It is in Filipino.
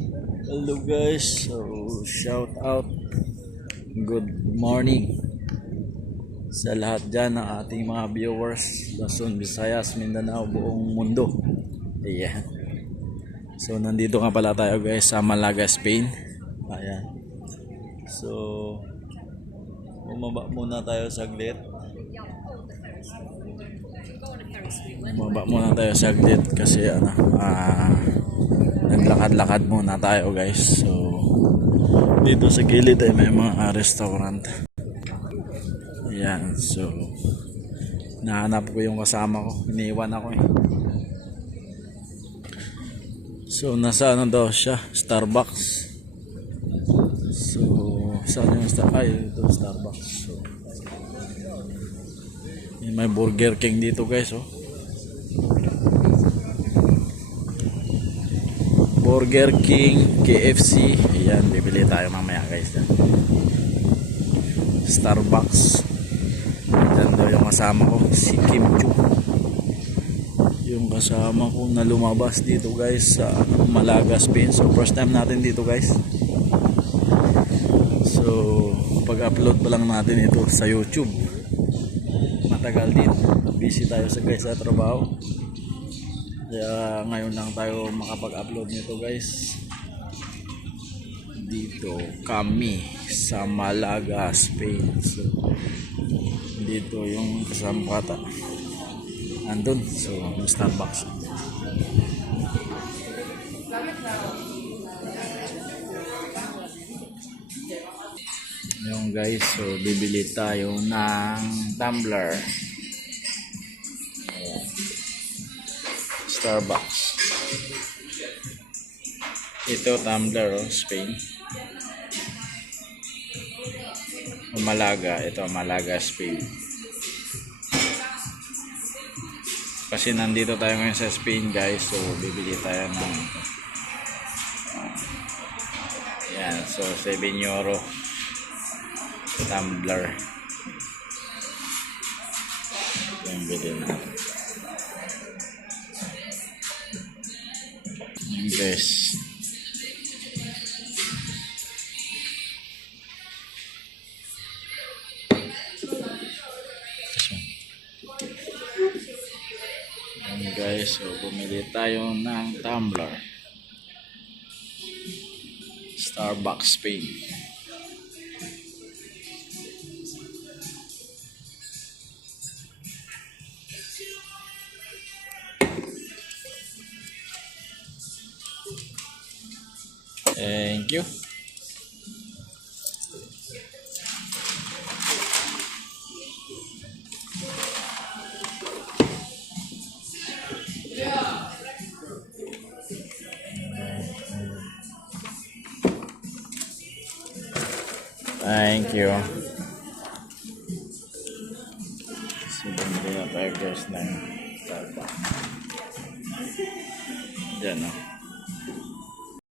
Hello guys, so shout out, good morning sa lahat dyan ng ating mga viewers, Luzon, Visayas, Mindanao, buong mundo. Ayan. So nandito nga pala tayo guys sa Malaga, Spain. Ayan. So bumaba muna tayo saglit. Kasi naglakad-lakad muna tayo guys. So dito sa gilid ay may mga restaurant. Ayan, so nahanap ko yung kasama ko, iniwan ako eh. So nasa daw siya, Starbucks. So saan yung Starbucks. So may Burger King dito guys, oh. Burger King, KFC. Ayan, bibili tayo mamaya guys. Starbucks. Diyan daw yung kasama ko, si Kim Chu. Yung kasama ko na lumabas dito guys sa Malaga, Spain. So first time natin dito guys. So pag-upload pa lang natin ito sa YouTube. Matagal din. Busy tayo sa trabaho. Kaya ngayon lang tayo makapag-upload nito guys. Dito kami sa Malaga, Spain. So dito yung kasama kata andun. So yung Starbucks. Yung guys, so bibili tayo ng tumbler. Starbucks. Ito tumbler, oh, Spain. Malaga, ito Malaga, Spain. Kasi nandito tayo ngayon sa Spain guys, so bibili tayo ng yan, so 7 euro tumbler. Yung bili natin. Yes. Ayan guys, so bumili tayo ng tumbler. Starbucks Spain. Thank you. Thank you. So, bumili na tayo guys ng Starbucks. Diyan, no?